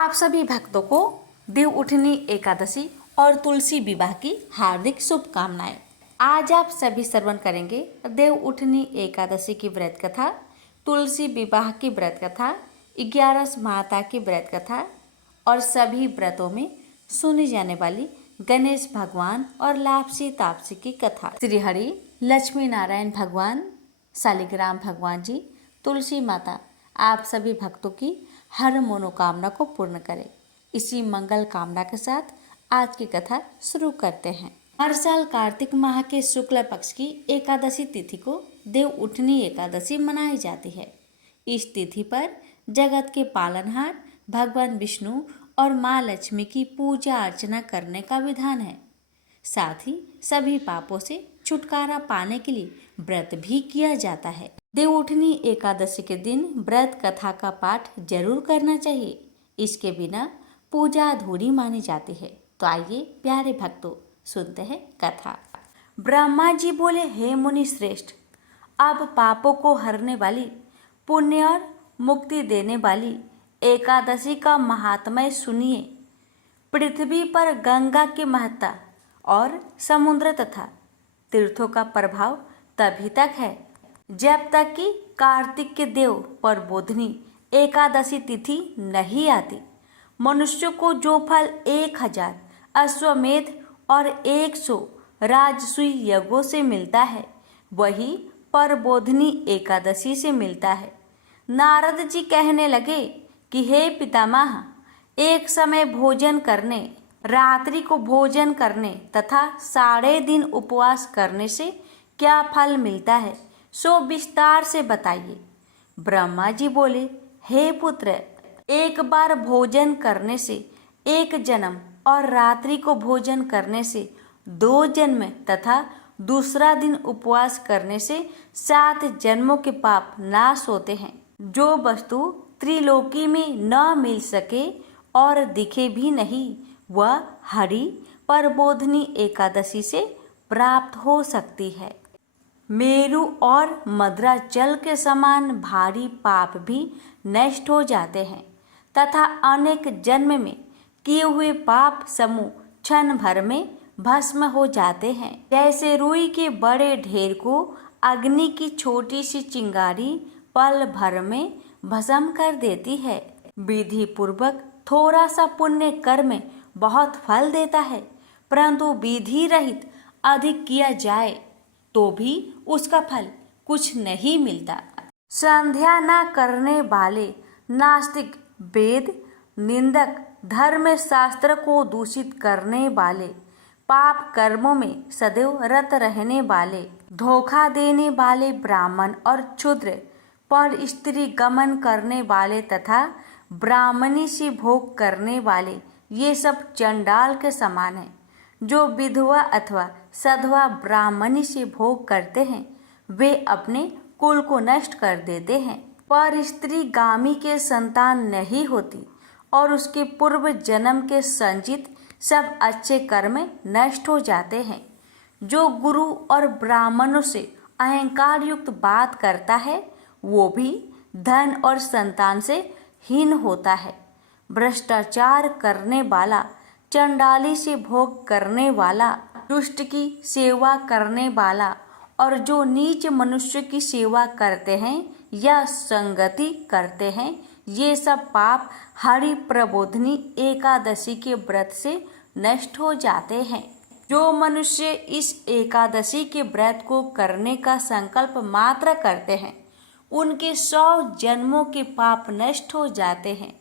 आप सभी भक्तों को देव उठनी एकादशी और तुलसी विवाह की हार्दिक शुभकामनाएं। आज आप सभी श्रवण करेंगे देव उठनी एकादशी की व्रत कथा, तुलसी विवाह की व्रत कथा, 11 माता की व्रत कथा और सभी व्रतों में सुनी जाने वाली गणेश भगवान और लापसी तापसी की कथा। श्री हरि लक्ष्मी नारायण भगवान, शालिग्राम भगवान जी, तुलसी माता आप सभी भक्तों की हर मनोकामना को पूर्ण करें। इसी मंगल कामना के साथ आज की कथा शुरू करते हैं। हर साल कार्तिक माह के शुक्ल पक्ष की एकादशी तिथि को देव उठनी एकादशी मनाई जाती है। इस तिथि पर जगत के पालनहार भगवान विष्णु और माँ लक्ष्मी की पूजा अर्चना करने का विधान है। साथ ही सभी पापों से छुटकारा पाने के लिए व्रत भी किया जाता है। देव उठनी एकादशी के दिन व्रत कथा का पाठ जरूर करना चाहिए। इसके बिना पूजा अधूरी मानी जाती है। तो आइए प्यारे भक्तों सुनते हैं कथा। ब्रह्मा जी बोले, हे मुनि श्रेष्ठ, अब पापों को हरने वाली, पुण्य और मुक्ति देने वाली एकादशी का महात्म्य सुनिए। पृथ्वी पर गंगा की महत्ता और समुद्र तथा तीर्थों का प्रभाव तभी तक है जब तक कि कार्तिक के देव प्रबोधनी एकादशी तिथि नहीं आती। मनुष्य को जो फल 1000 अश्वमेध और 100 राजसूय यज्ञों से मिलता है, वही प्रबोधनी एकादशी से मिलता है। नारद जी कहने लगे कि हे पितामह, एक समय भोजन करने, रात्रि को भोजन करने तथा 12.5 दिन उपवास करने से क्या फल मिलता है, सो विस्तार से बताइए। ब्रह्मा जी बोले, हे पुत्र, एक बार भोजन करने से 1 जन्म और रात्रि को भोजन करने से 2 जन्म तथा दूसरा दिन उपवास करने से 7 जन्मों के पाप नाश होते हैं। जो वस्तु त्रिलोकी में न मिल सके और दिखे भी नहीं, वह हरि प्रबोधनी एकादशी से प्राप्त हो सकती है। मेरु और मद्राचल के समान भारी पाप भी नष्ट हो जाते हैं तथा अनेक जन्म में किए हुए पाप समूह क्षण भर में भस्म हो जाते हैं। जैसे रुई के बड़े ढेर को अग्नि की छोटी सी चिंगारी पल भर में भस्म कर देती है। विधि पूर्वक थोड़ा सा पुण्य कर्म बहुत फल देता है, परंतु विधि रहित अधिक किया जाए तो भी उसका फल कुछ नहीं मिलता। संध्या न करने वाले नास्तिक, वेद निंदक, धर्म शास्त्र को दूषित करने वाले, पाप कर्मों में सदैव रत रहने वाले, धोखा देने वाले ब्राह्मण और क्षुद्र, पर स्त्री गमन करने वाले तथा ब्राह्मणी से भोग करने वाले, ये सब चंडाल के समान है। जो विधवा अथवा सधवा ब्राह्मणी से भोग करते हैं, वे अपने कुल को नष्ट कर देते हैं। पर स्त्री गामी के संतान नहीं होती और उसके पूर्व जन्म के संचित सब अच्छे कर्म नष्ट हो जाते हैं। जो गुरु और ब्राह्मणों से अहंकार युक्त बात करता है, वो भी धन और संतान से हीन होता है। भ्रष्टाचार करने वाला, चंडाली से भोग करने वाला, दुष्ट की सेवा करने वाला और जो नीच मनुष्य की सेवा करते हैं या संगति करते हैं, ये सब पाप हरि प्रबोधनी एकादशी के व्रत से नष्ट हो जाते हैं। जो मनुष्य इस एकादशी के व्रत को करने का संकल्प मात्र करते हैं, उनके 100 जन्मों के पाप नष्ट हो जाते हैं।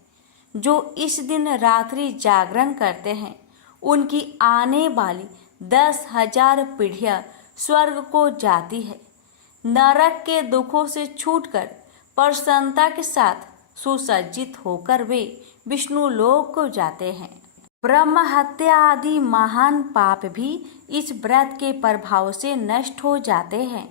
जो इस दिन रात्रि जागरण करते हैं, उनकी आने वाली 10,000 पीढ़ियां स्वर्ग को जाती है। नरक के दुखों से छूटकर प्रसन्नता के साथ सुसज्जित होकर वे विष्णु लोक को जाते हैं। ब्रह्म हत्या आदि महान पाप भी इस व्रत के प्रभाव से नष्ट हो जाते हैं।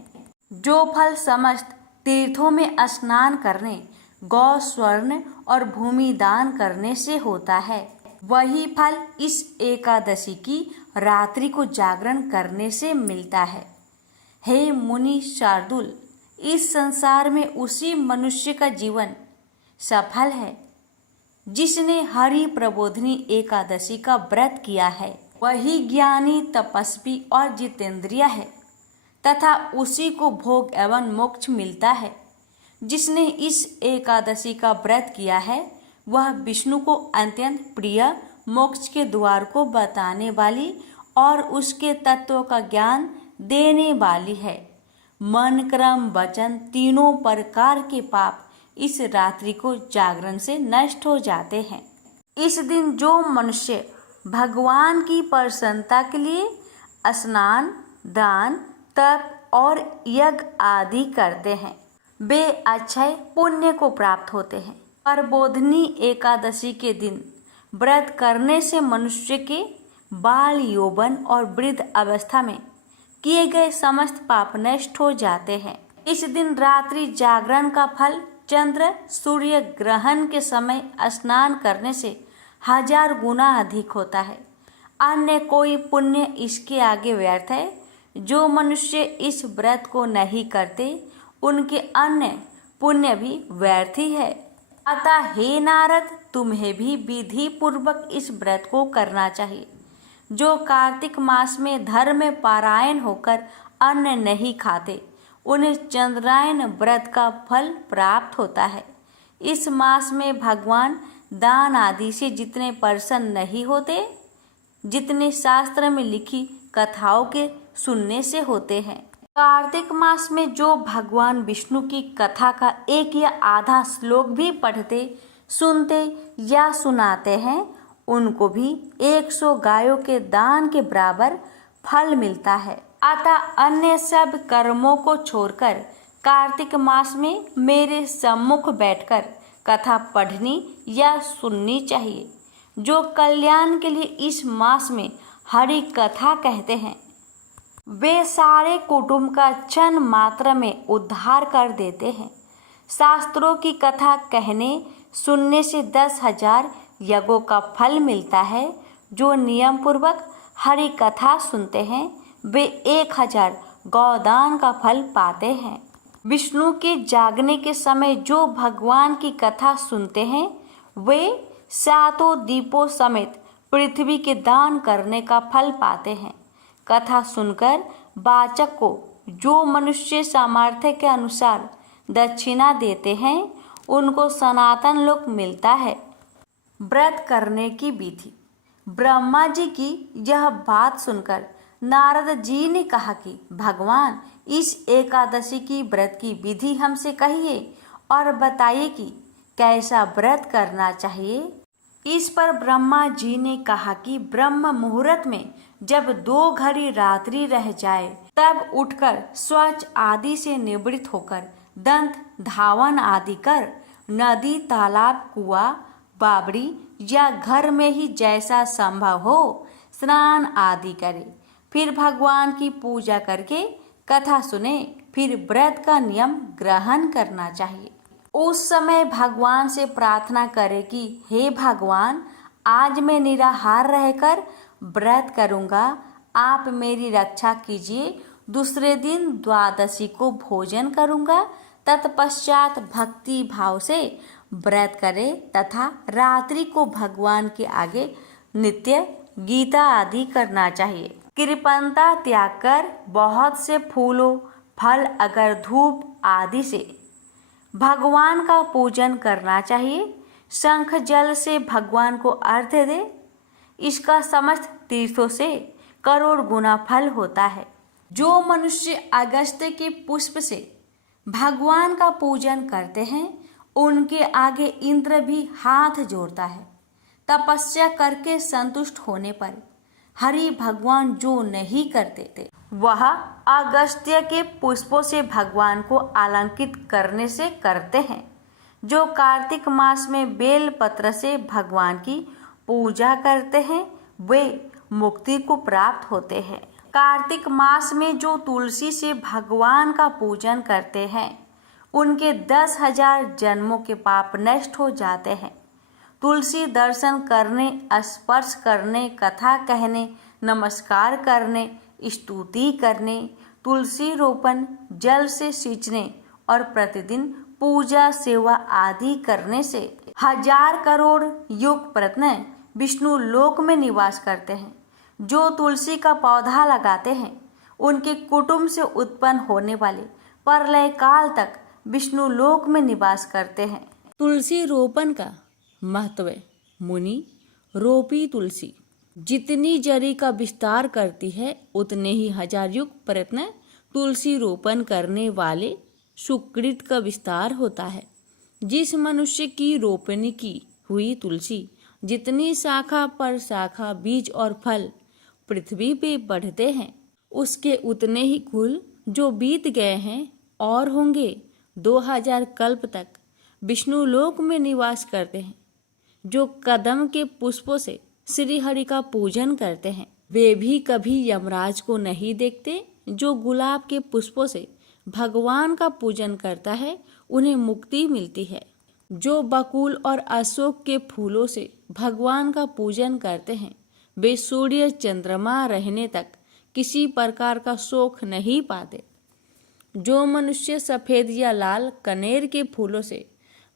जो फल समस्त तीर्थों में स्नान करने, गौ स्वर्ण और भूमि दान करने से होता है, वही फल इस एकादशी की रात्रि को जागरण करने से मिलता है। हे मुनि शार्दुल, इस संसार में उसी मनुष्य का जीवन सफल है जिसने हरि प्रबोधिनी एकादशी का व्रत किया है वही ज्ञानी, तपस्वी और जितेंद्रिय है तथा उसी को भोग एवं मोक्ष मिलता है। जिसने इस एकादशी का व्रत किया है वह विष्णु को अत्यंत प्रिय, मोक्ष के द्वार को बताने वाली और उसके तत्व का ज्ञान देने वाली है। मन, क्रम, वचन तीनों प्रकार के पाप इस रात्रि को जागरण से नष्ट हो जाते हैं। इस दिन जो मनुष्य भगवान की प्रसन्नता के लिए स्नान, दान, तप और यज्ञ आदि करते हैं वे अक्षय पुण्य को प्राप्त होते हैं। प्रबोधिनी एकादशी के दिन व्रत करने से मनुष्य के बाल, यौवन और वृद्ध अवस्था में किए गए समस्त पाप नष्ट हो जाते हैं। इस दिन रात्रि जागरण का फल चंद्र सूर्य ग्रहण के समय स्नान करने से 1000 गुना अधिक होता है। अन्य कोई पुण्य इसके आगे व्यर्थ है। जो मनुष्य इस व्रत को नहीं करते उनके अन्य पुण्य भी व्यर्थ ही है। अतः हे नारद, तुम्हें भी विधि पूर्वक इस व्रत को करना चाहिए। जो कार्तिक मास में धर्म में पारायण होकर अन्न नहीं खाते उन्हें चंद्रायन व्रत का फल प्राप्त होता है। इस मास में भगवान दान आदि से जितने प्रसन्न नहीं होते जितने शास्त्र में लिखी कथाओं के सुनने से होते हैं। कार्तिक मास में जो भगवान विष्णु की कथा का एक या आधा श्लोक भी पढ़ते, सुनते या सुनाते हैं उनको भी 100 गायों के दान के बराबर फल मिलता है। अतः अन्य सब कर्मों को छोड़कर कार्तिक मास में मेरे सम्मुख बैठकर कथा पढ़नी या सुननी चाहिए। जो कल्याण के लिए इस मास में हरि कथा कहते हैं वे सारे कुटुंब का क्षण मात्र में उद्धार कर देते हैं। शास्त्रों की कथा कहने सुनने से 10,000 यज्ञों का फल मिलता है। जो नियम पूर्वक हरि कथा सुनते हैं वे 1000 गौदान का फल पाते हैं। विष्णु के जागने के समय जो भगवान की कथा सुनते हैं वे 7 दीपों समेत पृथ्वी के दान करने का फल पाते हैं। कथा सुनकर वाचक को जो मनुष्य सामर्थ्य के अनुसार दक्षिणा देते हैं उनको सनातन लोक मिलता है। व्रत करने की विधि। ब्रह्मा जी की यह बात सुनकर नारद जी ने कहा कि भगवान, इस एकादशी की व्रत की विधि हमसे कहिए और बताइए कि कैसा व्रत करना चाहिए। इस पर ब्रह्मा जी ने कहा कि ब्रह्म मुहूर्त में जब 2 घड़ी रात्रि रह जाए तब उठकर शौच आदि से निवृत्त होकर दंत धावन आदि कर नदी, तालाब, कुआं, बावड़ी या घर में ही जैसा संभव हो स्नान आदि करे। फिर भगवान की पूजा करके कथा सुने। फिर व्रत का नियम ग्रहण करना चाहिए। उस समय भगवान से प्रार्थना करे कि हे भगवान, आज मैं निराहार रहकर व्रत करूँगा, आप मेरी रक्षा कीजिए। दूसरे दिन द्वादशी को भोजन करूँगा। तत्पश्चात भक्ति भाव से व्रत करे तथा रात्रि को भगवान के आगे नित्य गीता आदि करना चाहिए। कृपणता त्याग कर बहुत से फूलों, फल, अगर धूप आदि से भगवान का पूजन करना चाहिए। शंख जल से भगवान को अर्घ्य दे। इसका समस्त तीर्थों से करोड़ गुना फल होता है। जो मनुष्य अगस्त्य के पुष्प से भगवान का पूजन करते हैं उनके आगे इंद्र भी हाथ जोड़ता है। तपस्या करके संतुष्ट होने पर हरि भगवान जो नहीं करते वह अगस्त्य के पुष्पों से भगवान को अलंकृत करने से करते हैं। जो कार्तिक मास में बेल पत्र से भगवान की पूजा करते हैं वे मुक्ति को प्राप्त होते हैं। कार्तिक मास में जो तुलसी से भगवान का पूजन करते हैं उनके 10,000 जन्मों के पाप नष्ट हो जाते हैं। तुलसी दर्शन करने, स्पर्श करने, कथा कहने, नमस्कार करने, स्तुति करने, तुलसी रोपण, जल से सींचने और प्रतिदिन पूजा सेवा आदि करने से 1000 करोड़ युग प्रयत्न विष्णु लोक में निवास करते हैं। जो तुलसी का पौधा लगाते हैं उनके कुटुंब से उत्पन्न होने वाले प्रलय काल तक विष्णु लोक में निवास करते हैं। तुलसी रोपण का महत्व। मुनि रोपी तुलसी जितनी जड़ी का विस्तार करती है उतने ही 1000 युग प्रयत्न तुलसी रोपण करने वाले सुकृत का विस्तार होता है। जिस मनुष्य की रोपणी की हुई तुलसी जितनी शाखा पर शाखा बीज और फल पृथ्वी पे बढ़ते हैं उसके उतने ही कुल जो बीत गए हैं और होंगे 2000 कल्प तक विष्णु लोक में निवास करते हैं। जो कदम के पुष्पों से श्री हरि का पूजन करते हैं वे भी कभी यमराज को नहीं देखते। जो गुलाब के पुष्पों से भगवान का पूजन करता है उन्हें मुक्ति मिलती है। जो बकुल और अशोक के फूलों से भगवान का पूजन करते हैं वे सूर्य चंद्रमा रहने तक किसी प्रकार का शोक नहीं पाते। जो मनुष्य सफेद या लाल कनेर के फूलों से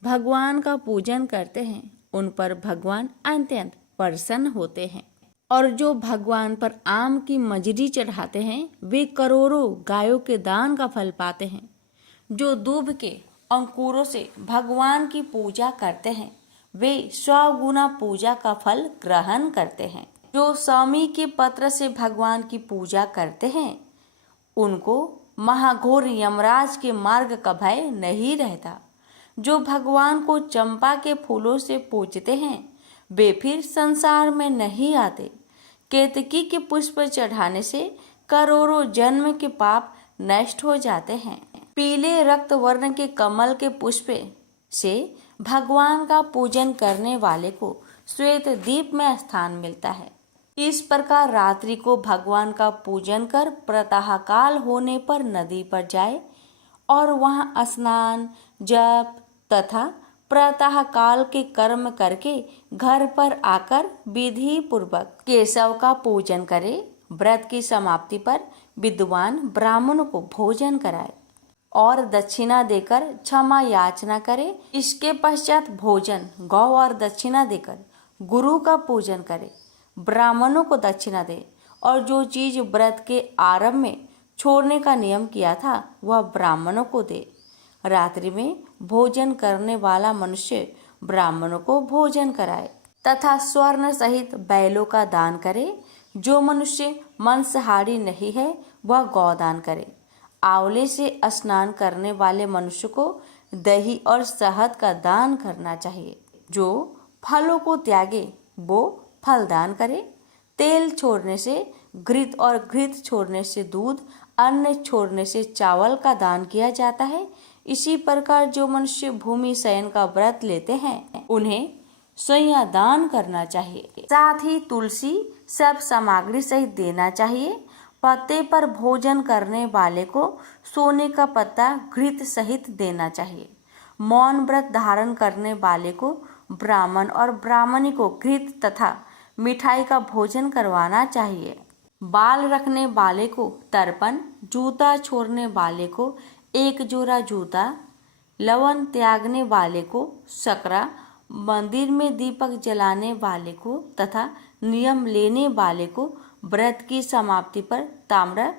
भगवान का पूजन करते हैं उन पर भगवान अत्यंत प्रसन्न होते हैं। और जो भगवान पर आम की मजरी चढ़ाते हैं वे करोड़ों गायों के दान का फल पाते हैं। जो दूब के अंकुरों से भगवान की पूजा करते हैं वे 100 गुना पूजा का फल ग्रहण करते हैं। जो स्वामी के पत्र से भगवान की पूजा करते हैं उनको महाघोर यमराज के मार्ग का भय नहीं रहता। जो भगवान को चंपा के फूलों से पूजते हैं वे फिर संसार में नहीं आते। केतकी के पुष्प चढ़ाने से करोड़ों जन्म के पाप नष्ट हो जाते हैं। पीले रक्त वर्ण के कमल के पुष्प से भगवान का पूजन करने वाले को श्वेत दीप में स्थान मिलता है। इस प्रकार रात्रि को भगवान का पूजन कर प्रातः काल होने पर नदी पर जाए और वहां स्नान जप तथा प्रातः काल के कर्म करके घर पर आकर विधि पूर्वक केशव का पूजन करे। व्रत की समाप्ति पर विद्वान ब्राह्मण को भोजन कराए और दक्षिणा देकर क्षमा याचना करे। इसके पश्चात भोजन गौ और दक्षिणा देकर गुरु का पूजन करे। ब्राह्मणों को दक्षिणा दे और जो चीज व्रत के आरंभ में छोड़ने का नियम किया था वह ब्राह्मणों को दे। रात्रि में भोजन करने वाला मनुष्य ब्राह्मणों को भोजन कराए तथा स्वर्ण सहित बैलों का दान करे। जो मनुष्य मांसाहारी नहीं है वह गौदान करे। आंवले से स्नान करने वाले मनुष्य को दही और शहद का दान करना चाहिए। जो फलों को त्यागे वो फल दान करे। तेल छोड़ने से घृत और घृत छोड़ने से दूध, अन्न छोड़ने से चावल का दान किया जाता है। इसी प्रकार जो मनुष्य भूमि शयन का व्रत लेते हैं उन्हें स्वयं दान करना चाहिए। साथ ही तुलसी सब सामग्री सहित देना चाहिए। पत्ते पर भोजन करने वाले को सोने का पत्ता घृत सहित देना चाहिए। मौन व्रत धारण करने वाले को ब्राह्मण और ब्राह्मणी को घृत तथा मिठाई का भोजन करवाना चाहिए। बाल रखने वाले को तर्पण, जूता छोड़ने वाले को 1 जोड़ा जूता, लवन त्यागने वाले को सकरा, मंदिर में दीपक जलाने वाले को तथा नियम लेने वाले को व्रत की समाप्ति पर ताम्र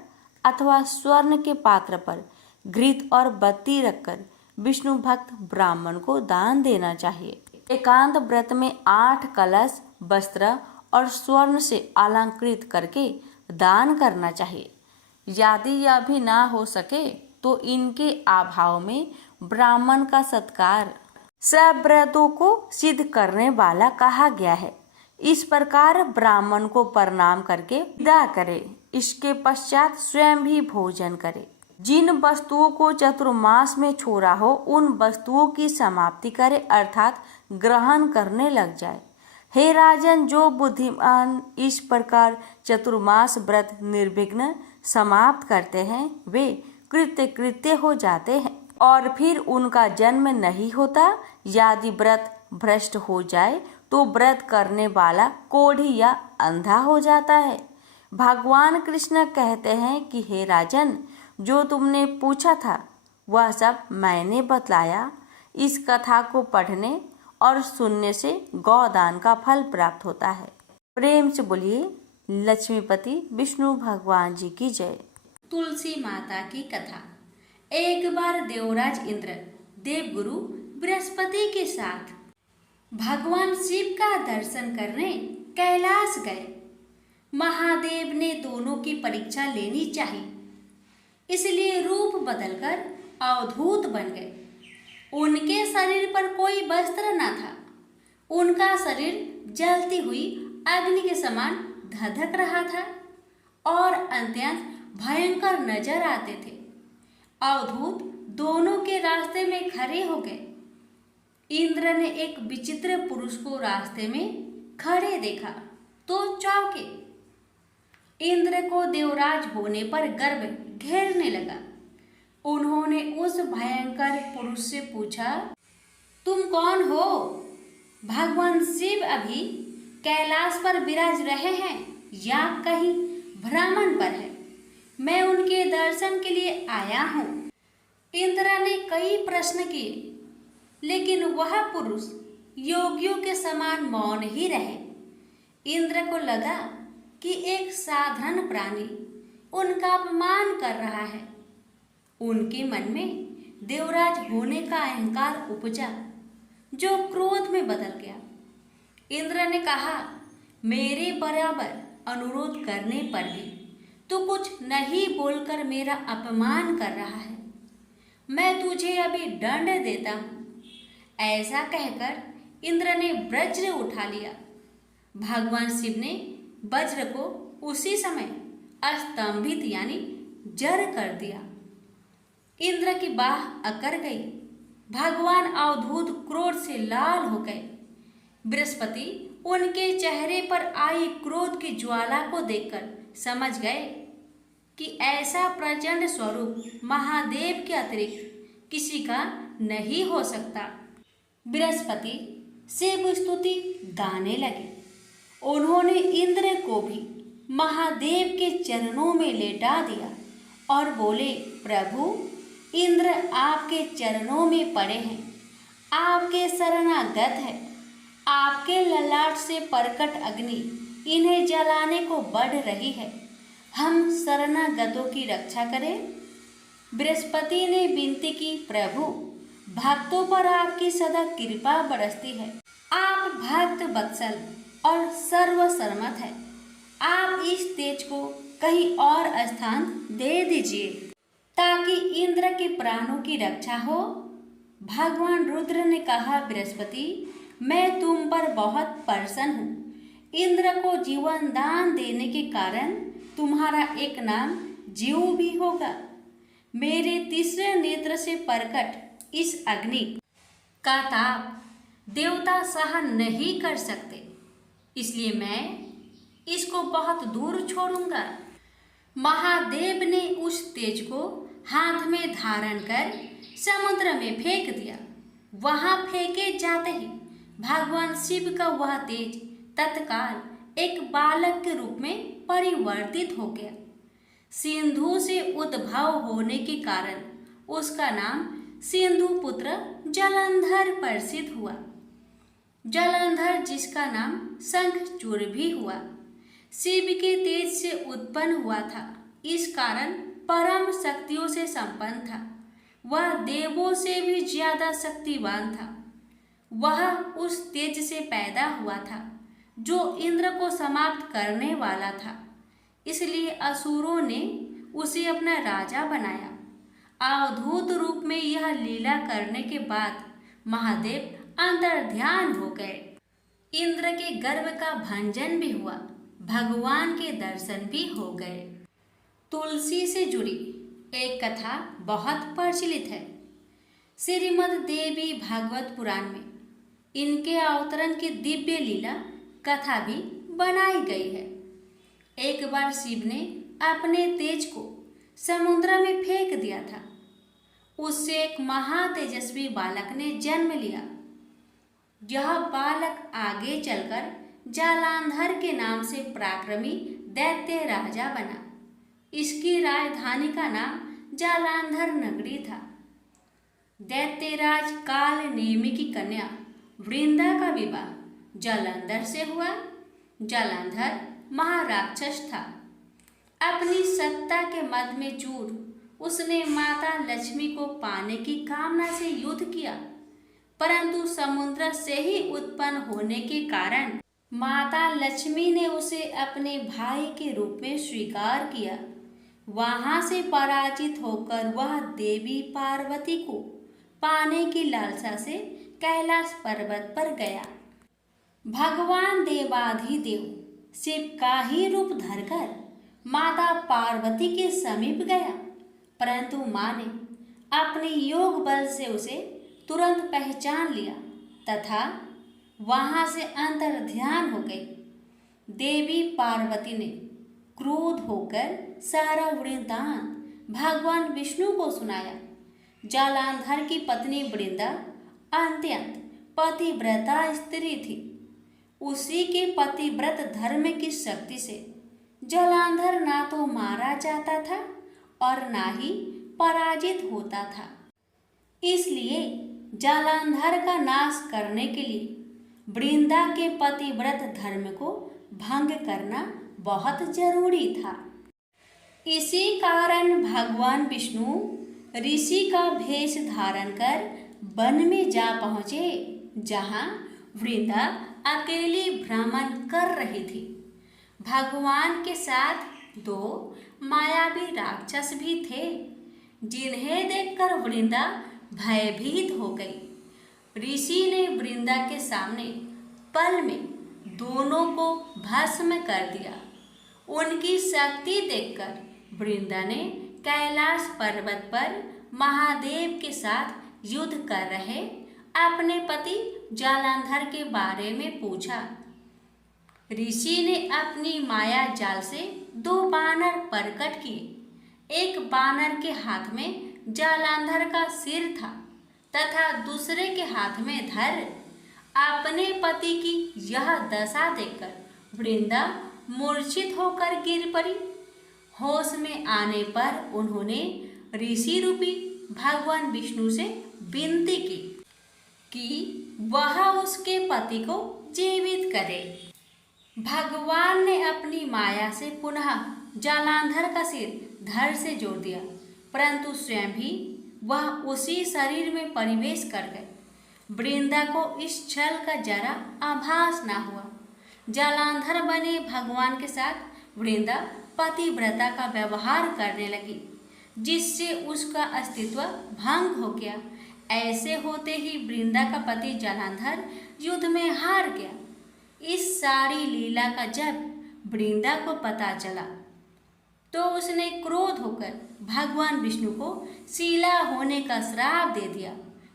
अथवा स्वर्ण के पात्र पर घृत और बत्ती रखकर विष्णु भक्त ब्राह्मण को दान देना चाहिए। एकांत व्रत में 8 कलश, वस्त्र और स्वर्ण से अलंकृत करके दान करना चाहिए। यदि यह भी ना हो सके तो इनके अभाव में ब्राह्मण का सत्कार सब व्रतों को सिद्ध करने वाला कहा गया है। इस प्रकार ब्राह्मण को प्रणाम करके विदा करे। इसके पश्चात स्वयं भी भोजन करे। जिन वस्तुओं को चतुर्मास में छोड़ा हो उन वस्तुओं की समाप्ति करे अर्थात ग्रहण करने लग जाए। हे राजन, जो बुद्धिमान इस प्रकार चतुर्मास व्रत निर्विघ्न समाप्त करते हैं वे कृत्य हो जाते हैं और फिर उनका जन्म नहीं होता। यदि व्रत भ्रष्ट हो जाए तो व्रत करने वाला कोढ़ी या अंधा हो जाता है। भगवान कृष्ण कहते हैं कि हे राजन, जो तुमने पूछा था वह सब मैंने बतलाया। इस कथा को पढ़ने और सुनने से गौदान का फल प्राप्त होता है। प्रेम से बोलिए लक्ष्मीपति विष्णु भगवान जी की जय। तुलसी माता की कथा। एक बार देवराज इंद्र देवगुरु बृहस्पति के साथ भगवान शिव का दर्शन करने कैलाश गए। महादेव ने दोनों की परीक्षा लेनी चाहिए, इसलिए रूप बदलकर अवधूत बन गए। उनके शरीर पर कोई वस्त्र न था। उनका शरीर जलती हुई अग्नि के समान धधक रहा था और अत्यंत भयंकर नजर आते थे। अवधूत दोनों के रास्ते में खड़े हो गए। इंद्र ने एक विचित्र पुरुष को रास्ते में खड़े देखा तो चौंके। इंद्र को देवराज होने पर गर्व घेरने लगा। उन्होंने उस भयंकर पुरुष से पूछा, तुम कौन हो? भगवान शिव अभी कैलाश पर विराज रहे हैं या कहीं भ्रमण पर है? मैं उनके दर्शन के लिए आया हूँ। इंद्र ने कई प्रश्न किए, लेकिन वह पुरुष योगियों के समान मौन ही रहे। इंद्र को लगा कि एक साधारण प्राणी उनका अपमान कर रहा है। उनके मन में देवराज होने का अहंकार उपजा, जो क्रोध में बदल गया। इंद्र ने कहा, मेरे बराबर अनुरोध करने पर भी तू कुछ नहीं बोलकर मेरा अपमान कर रहा है। मैं तुझे अभी दंड देता हूँ। ऐसा कहकर इंद्र ने वज्र उठा लिया। भगवान शिव ने वज्र को उसी समय स्तंभित यानी जड़ कर दिया। इंद्र की बाह अकड़ गई। भगवान अवधूत क्रोध से लाल हो गए। बृहस्पति उनके चेहरे पर आई क्रोध की ज्वाला को देखकर समझ गए कि ऐसा प्रचंड स्वरूप महादेव के अतिरिक्त किसी का नहीं हो सकता। बृहस्पति शिव स्तुति गाने लगे। उन्होंने इंद्र को भी महादेव के चरणों में लेटा दिया और बोले, प्रभु, इंद्र आपके चरणों में पड़े हैं, आपके शरणागत है। आपके ललाट से प्रकट अग्नि इन्हें जलाने को बढ़ रही है। हम शरणागतों की रक्षा करें। बृहस्पति ने विनती की, प्रभु, भक्तों पर आपकी सदा कृपा बरसती है। आप भक्त वत्सल और सर्वसम्मत है। आप इस तेज को कहीं और स्थान दे दीजिए ताकि इंद्र के प्राणों की रक्षा हो। भगवान रुद्र ने कहा, बृहस्पति, मैं तुम पर बहुत प्रसन्न हूँ। इंद्र को जीवन दान देने के कारण तुम्हारा एक नाम जीव भी होगा। मेरे तीसरे नेत्र से प्रकट इस अग्नि का ताप देवता सहन नहीं कर सकते, इसलिए मैं इसको बहुत दूर छोड़ूंगा। महादेव ने उस तेज को हाथ में धारण कर समुद्र में फेंक दिया। वहां फेंके जाते ही भगवान शिव का वह तेज तत्काल एक बालक के रूप में परिवर्तित हो गया। सिंधु से उद्भव होने के कारण उसका नाम सिंधु पुत्र जलंधर प्रसिद्ध हुआ। जलंधर जिसका नाम शंखचूड़ भी हुआ, शिव के तेज से उत्पन्न हुआ था। इस कारण परम शक्तियों से संपन्न था। वह देवों से भी ज्यादा शक्तिवान था। वह उस तेज से पैदा हुआ था जो इंद्र को समाप्त करने वाला था। इसलिए असुरों ने उसे अपना राजा बनाया। अवधूत रूप में यह लीला करने के बाद महादेव अंतर्ध्यान हो गए। इंद्र के गर्व का भंजन भी हुआ। भगवान के दर्शन भी हो गए। तुलसी से जुड़ी एक कथा बहुत प्रचलित है। श्रीमद् देवी भागवत पुराण में इनके अवतरण की दिव्य लीला कथा भी बनाई गई है। एक बार शिव ने अपने तेज को समुद्र में फेंक दिया था। उससे एक महातेजस्वी बालक ने जन्म लिया। यह बालक आगे चलकर जालंधर के नाम से पराक्रमी दैत्य राजा बना। इसकी राजधानी का नाम जालंधर नगरी था। दैत्यराज काल नेमि की कन्या वृंदा का विवाह जालंधर से हुआ। जालंधर महाराक्षस था। अपनी सत्ता के मद में चूर उसने माता लक्ष्मी को पाने की कामना से युद्ध किया, परंतु समुद्र से ही उत्पन्न होने के कारण माता लक्ष्मी ने उसे अपने भाई के रूप में स्वीकार किया। वहां से पराजित होकर वह देवी पार्वती को पाने की लालसा से कैलाश पर्वत पर गया। भगवान देवाधिदेव शिव का ही रूप धरकर माता पार्वती के समीप गया, परंतु मां ने अपने योग बल से उसे तुरंत पहचान लिया तथा वहां से अंतर ध्यान हो गई। देवी पार्वती ने क्रोध होकर सारा वृत्तांत भगवान विष्णु को सुनाया। जालंधर की पत्नी वृंदा अत्यंत पतिव्रता स्त्री थी। उसी के पतिव्रत धर्म की शक्ति से जालंधर ना तो मारा जाता था और ना ही पराजित होता था। इसलिए जालंधर का नाश करने के लिए वृंदा के पतिव्रत धर्म को भंग करना बहुत जरूरी था। इसी कारण भगवान विष्णु ऋषि का भेष धारण कर वन में जा पहुँचे, जहाँ वृंदा अकेली भ्रमण कर रही थी। भगवान के साथ दो मायावी राक्षस भी थे, जिन्हें देखकर वृंदा भयभीत हो गई। ऋषि ने वृंदा के सामने पल में दोनों को भस्म कर दिया। उनकी शक्ति देखकर वृंदा ने कैलाश पर्वत पर महादेव के साथ युद्ध कर रहे अपने पति जालंधर के बारे में पूछा। ऋषि ने अपनी माया जाल से दो बानर प्रकट किए। एक बानर के हाथ में जालंधर का सिर था तथा दूसरे के हाथ में धर। अपने पति की यह दशा देखकर वृंदा मूर्छित होकर गिर पड़ी। होश में आने पर उन्होंने ऋषि रूपी भगवान विष्णु से विनती की कि वह उसके पति को जीवित करे। भगवान ने अपनी माया से पुनः जालंधर का सिर धड़ से जोड़ दिया, परंतु स्वयं भी वह उसी शरीर में प्रवेश कर गए। वृंदा को इस छल का जरा आभास न हुआ। जालंधर बने भगवान के साथ वृंदा पतिव्रता का व्यवहार करने लगी, जिससे उसका अस्तित्व भंग हो गया। ऐसे होते ही वृंदा का पति जालंधर युद्ध में हार गया। इस सारी लीला का जब वृंदा को पता चला तो उसने क्रोध होकर भगवान विष्णु को शीला होने का श्राप दे दिया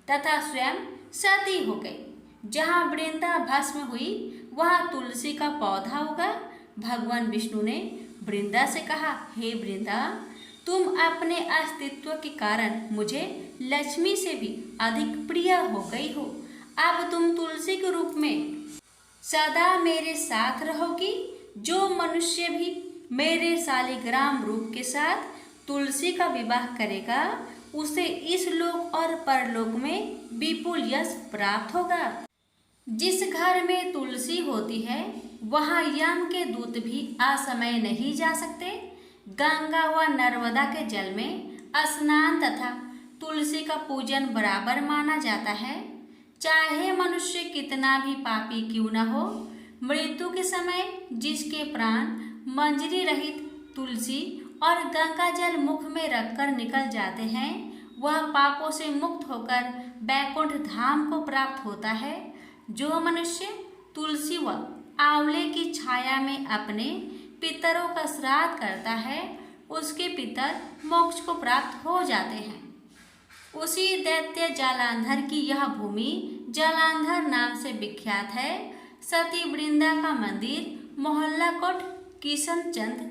तथा स्वयं सती हो गई। जहाँ वृंदा भस्म हुई वहाँ तुलसी का पौधा उगा। भगवान विष्णु ने वृंदा से कहा, हे वृंदा, तुम अपने अस्तित्व के कारण मुझे लक्ष्मी से भी अधिक प्रिय हो गई हो। अब तुम तुलसी के रूप में सदा मेरे साथ रहोगी। जो मनुष्य भी मेरे शालिग्राम रूप के साथ तुलसी का विवाह करेगा उसे इस लोक और परलोक में विपुल यश प्राप्त होगा। जिस घर में तुलसी होती है वहाँ यम के दूत भी असमय नहीं जा सकते। गंगा व नर्मदा के जल में स्नान तथा तुलसी का पूजन बराबर माना जाता है। चाहे मनुष्य कितना भी पापी क्यों न हो, मृत्यु के समय जिसके प्राण मंजरी रहित तुलसी और गंगा जल मुख में रखकर निकल जाते हैं, वह पापों से मुक्त होकर बैकुंठ धाम को प्राप्त होता है। जो मनुष्य तुलसी व आंवले की छाया में अपने पितरों का श्राद्ध करता है, उसके पितर मोक्ष को प्राप्त हो जाते हैं। उसी दैत्य जालंधर की यह भूमि जालंधर नाम से विख्यात है। सती वृंदा का मंदिर मोहल्ला कोट किशनचंद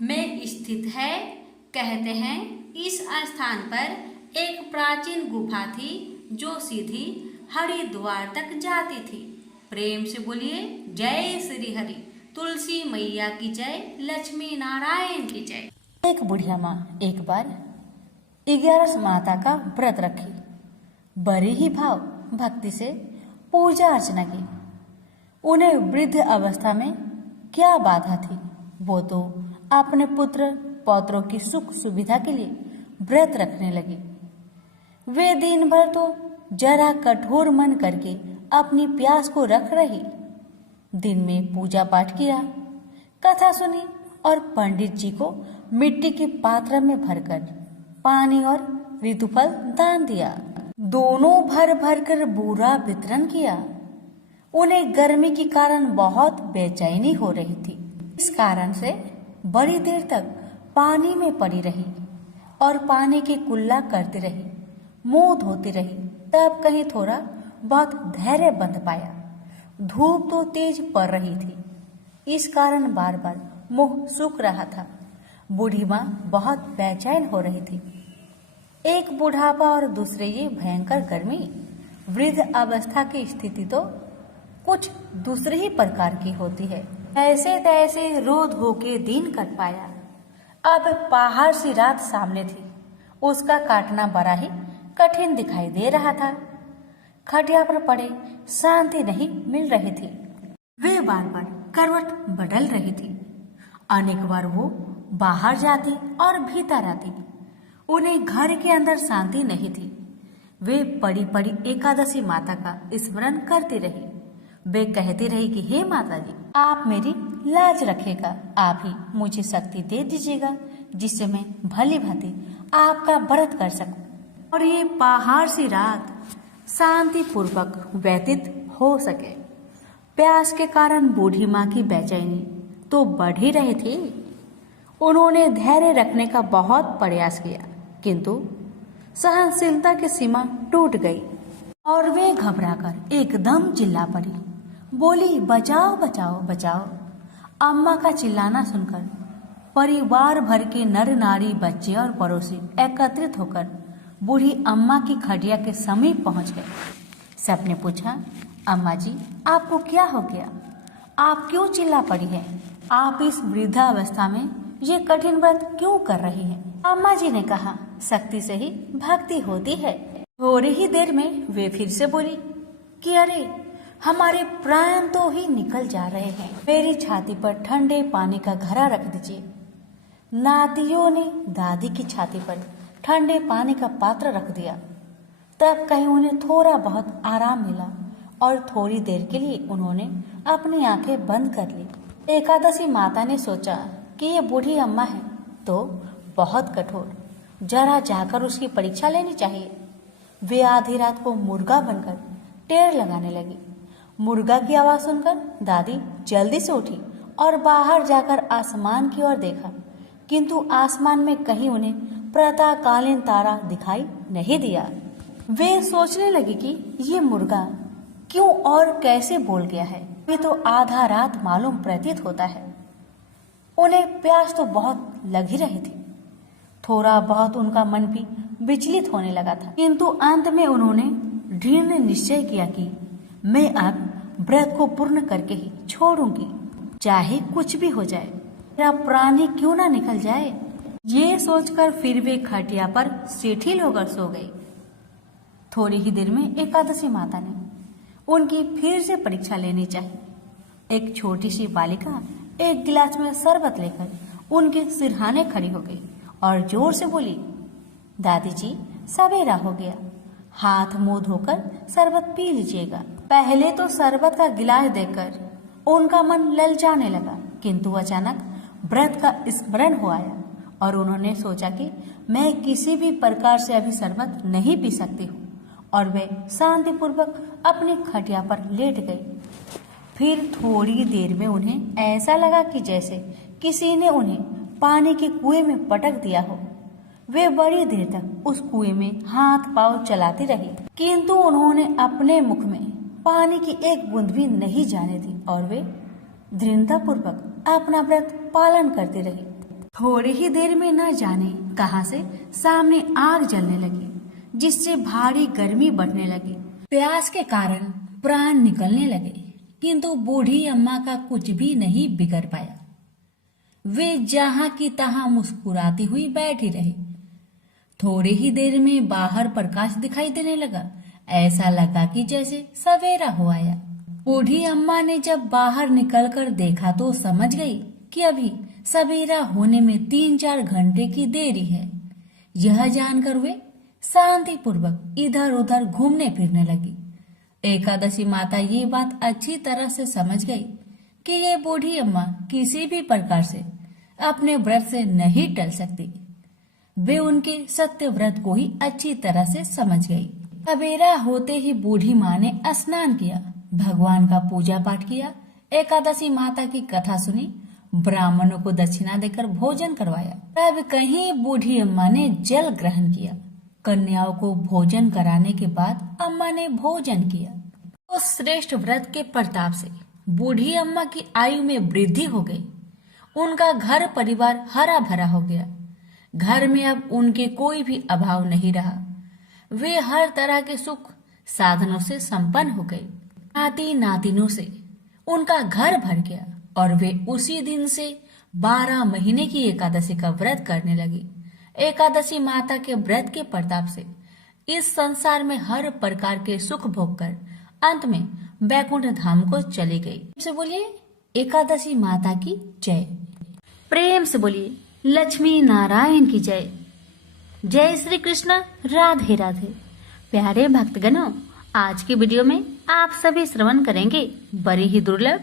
में स्थित है। कहते हैं इस स्थान पर एक प्राचीन गुफा थी जो सीधी हरिद्वार तक जाती थी। प्रेम से बोलिए जय श्री हरि। तुलसी मैया की जय, लक्ष्मी नारायण की जय। एक बुढ़िया माँ एक बार 11 माता का व्रत रखी। बड़े ही भाव भक्ति से पूजा अर्चना की। उन्हें वृद्ध अवस्था में क्या बाधा थी? वो तो अपने पुत्र पौत्रों की सुख सुविधा के लिए व्रत रखने लगी। वे दिन भर तो जरा कठोर मन करके अपनी प्यास को रख रही। दिन में पूजा पाठ किया, कथा सुनी और पंडित जी को मिट्टी के पात्र में भरकर पानी और ऋतुफल दान दिया। दोनों भर भर कर बूरा वितरण किया। उन्हें गर्मी के कारण बहुत बेचैनी हो रही थी। इस कारण से बड़ी देर तक पानी में पड़ी रही और पानी की कुल्ला करती रही, मुंह धोती रही। तब कहीं थोड़ा बहुत धैर्य बंध पाया। धूप तो तेज पड़ रही थी, इस कारण बार बार मुंह सूख रहा था। बूढ़ी माँ बहुत बेचैन हो रही थी। एक बुढ़ापा और दूसरे ये भयंकर गर्मी, वृद्ध अवस्था की स्थिति तो कुछ दूसरे ही प्रकार की होती है। ऐसे तैसे रो धो के दिन कट पाया। अब पहाड़ सी रात सामने थी, उसका काटना बड़ा ही कठिन दिखाई दे रहा था। खटिया पर पड़े शांति नहीं मिल रही थी। वे बार बार करवट बदल रही थी। अनेक बार वो बाहर जाती और भीतर आती। उन्हें घर के अंदर शांति नहीं थी। वे पड़ी पड़ी एकादशी माता का स्मरण करती रही। वे कहती रही कि हे माता जी, आप मेरी लाज रखेगा, आप ही मुझे शक्ति दे दीजिएगा जिससे मैं भली भांति आपका व्रत कर सकूं और ये पहाड़ सी रात शांति पूर्वक व्यतीत हो सके। प्यास के कारण बूढ़ी माँ की बेचैनी तो बढ़ ही रही थी। उन्होंने धैर्य रखने का बहुत प्रयास किया, किंतु सहनशीलता की सीमा टूट गई और वे घबराकर एकदम चिल्ला पड़ी। बोली, बचाओ बचाओ बचाओ। अम्मा का चिल्लाना सुनकर परिवार भर के नर नारी, बच्चे और पड़ोसी एकत्रित होकर बूढ़ी अम्मा की खटिया के समीप पहुंच गए। सबने पूछा, अम्मा जी, आपको क्या हो गया? आप क्यों चिल्ला पड़ी हैं? आप इस वृद्धावस्था में ये कठिन व्रत क्यों कर रही हैं? अम्मा जी ने कहा, शक्ति से ही भक्ति होती है। थोड़ी ही देर में वे फिर से बोली कि अरे, हमारे प्राण तो ही निकल जा रहे हैं। मेरी छाती पर ठंडे पानी का घड़ा रख दीजिए। नातियों ने दादी की छाती पर ठंडे पानी का पात्र रख दिया। तब कहीं उन्हें थोड़ा बहुत आराम मिला और थोड़ी देर के लिए उन्होंने अपनी आंखें बंद कर ली। एकादशी माता ने सोचा कि ये बूढ़ी अम्मा है तो बहुत कठोर, जरा जाकर उसकी परीक्षा लेनी चाहिए। वे आधी रात को मुर्गा बनकर टेर लगाने लगी। मुर्गा की आवाज सुनकर दादी जल्दी से उठी और बाहर जाकर आसमान की ओर देखा, किंतु आसमान में कहीं उन्हें प्रातःकालीन तारा दिखाई नहीं दिया। वे सोचने लगी कि ये मुर्गा क्यों और कैसे बोल गया है। वे तो आधा रात मालूम प्रतीत होता है। उन्हें प्यास तो बहुत लग ही रही थी। थोड़ा बहुत उनका मन भी विचलित होने लगा था, किंतु अंत में उन्होंने दृढ़ निश्चय किया कि मैं अब व्रत को पूर्ण करके ही छोड़ूंगी, चाहे कुछ भी हो जाए, मेरा प्राण ही क्यों ना निकल जाए। ये सोचकर फिर वे खटिया पर शिथिल होकर सो गई। थोड़ी ही देर में एकादशी माता ने उनकी फिर से परीक्षा लेनी चाहिए। एक छोटी सी बालिका एक गिलास में शरबत लेकर उनके सिरहाने खड़ी हो गई और जोर से बोली, दादी जी, सवेरा हो गया, हाथ मुंह धोकर शरबत पी लीजिएगा। पहले तो शरबत का गिलास देखकर उनका मन ललचाने लगा, किंतु अचानक व्रत का स्मरण हो आया और उन्होंने सोचा कि मैं किसी भी प्रकार से अभी शरबत नहीं पी सकती हूँ, और वे शांतिपूर्वक अपनी खटिया पर लेट गई। फिर थोड़ी देर में उन्हें ऐसा लगा कि जैसे किसी ने उन्हें पानी के कुएं में पटक दिया हो। वे बड़ी देर तक उस कुएं में हाथ पांव चलाती रही, किंतु उन्होंने अपने मुख में पानी की एक बूंद भी नहीं जाने दी और वे दृढ़तापूर्वक अपना व्रत पालन करती रही। थोड़ी ही देर में न जाने कहां से सामने आग जलने लगी, जिससे भारी गर्मी बढ़ने लगी। प्यास के कारण प्राण निकलने लगे, किंतु बूढ़ी अम्मा का कुछ भी नहीं बिगड़ पाया। वे जहां की तहां मुस्कुराती हुई बैठी रही। थोड़ी ही देर में बाहर प्रकाश दिखाई देने लगा। ऐसा लगा कि जैसे सवेरा हो आया। बूढ़ी अम्मा ने जब बाहर निकलकर देखा तो समझ गई कि अभी सवेरा होने में 3-4 घंटे की देरी है। यह जानकर वे शांति पूर्वक इधर उधर घूमने फिरने लगी। एकादशी माता ये बात अच्छी तरह से समझ गई कि ये बूढ़ी अम्मा किसी भी प्रकार से अपने व्रत से नहीं टल सकती। वे उनके सत्य व्रत को ही अच्छी तरह से समझ गई। सवेरा होते ही बूढ़ी माँ ने स्नान किया, भगवान का पूजा पाठ किया, एकादशी माता की कथा सुनी, ब्राह्मणों को दक्षिणा देकर भोजन करवाया। तब कहीं बूढ़ी अम्मा ने जल ग्रहण किया। कन्याओं को भोजन कराने के बाद अम्मा ने भोजन किया। उस श्रेष्ठ व्रत के प्रताप से बूढ़ी अम्मा की आयु में वृद्धि हो गई। उनका घर परिवार हरा भरा हो गया। घर में अब उनके कोई भी अभाव नहीं रहा। वे हर तरह के सुख साधनों से संपन्न हो गई। नाती नातिनों से उनका घर भर गया और वे उसी दिन से 12 महीने की एकादशी का व्रत करने लगी। एकादशी माता के व्रत के प्रताप से इस संसार में हर प्रकार के सुख भोग कर अंत में बैकुंठ धाम को चली गई। से बोलिए एकादशी माता की जय। प्रेम से बोलिए लक्ष्मी नारायण की जय। जय श्री कृष्ण, राधे राधे। प्यारे भक्तगणों, आज की वीडियो में आप सभी श्रवण करेंगे बड़ी ही दुर्लभ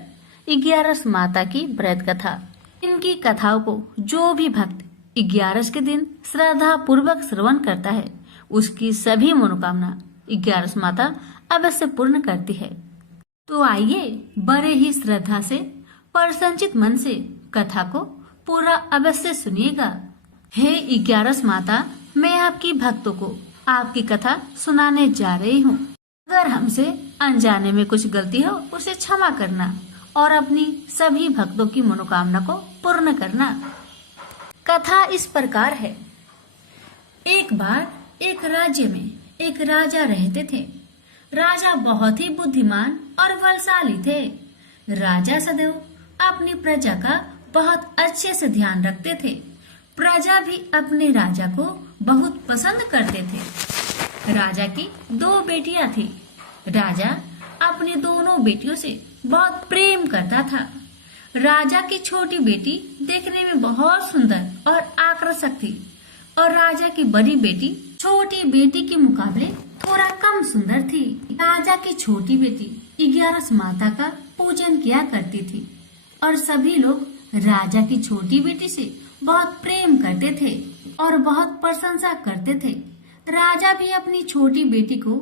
11 माता की व्रत कथा। इनकी कथाओं को जो भी भक्त 11 के दिन श्रद्धा पूर्वक श्रवण करता है उसकी सभी मनोकामना 11 माता अवश्य पूर्ण करती है। तो आइए बड़े ही श्रद्धा से प्रसन्नचित मन से कथा को पूरा अवश्य सुनिएगा। हे 11 माता, मैं आपकी भक्तों को आपकी कथा सुनाने जा रही हूँ। अगर हमसे अनजाने में कुछ गलती हो उसे क्षमा करना और अपनी सभी भक्तों की मनोकामना को पूर्ण करना। कथा इस प्रकार है। एक बार एक राज्य में एक राजा रहते थे। राजा बहुत ही बुद्धिमान और बलशाली थे। राजा सदैव अपनी प्रजा का बहुत अच्छे से ध्यान रखते थे। प्रजा भी अपने राजा को बहुत पसंद करते थे। राजा की 2 बेटियां थी। राजा अपनी दोनों बेटियों से बहुत प्रेम करता था। राजा की छोटी बेटी देखने में बहुत सुंदर और आकर्षक थी और राजा की बड़ी बेटी छोटी बेटी के मुकाबले थोड़ा कम सुंदर थी। राजा की छोटी बेटी 11 माता का पूजन किया करती थी और सभी लोग राजा की छोटी बेटी से बहुत प्रेम करते थे और बहुत प्रशंसा करते थे। राजा भी अपनी छोटी बेटी को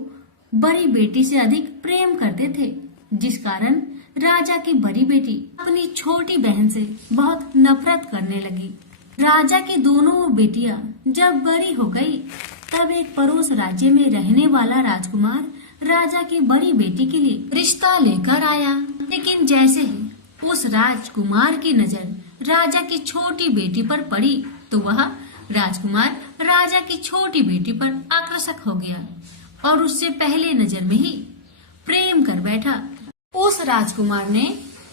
बड़ी बेटी से अधिक प्रेम करते थे, जिस कारण राजा की बड़ी बेटी अपनी छोटी बहन से बहुत नफरत करने लगी। राजा की दोनों बेटियां जब बड़ी हो गई, तब एक पड़ोस राज्य में रहने वाला राजकुमार राजा की बड़ी बेटी के लिए रिश्ता लेकर आया। लेकिन जैसे ही उस राजकुमार की नजर राजा की छोटी बेटी पर पड़ी तो वह राजकुमार राजा की छोटी बेटी पर आकर्षक हो गया और उससे पहले नजर में ही प्रेम कर बैठा। उस राजकुमार ने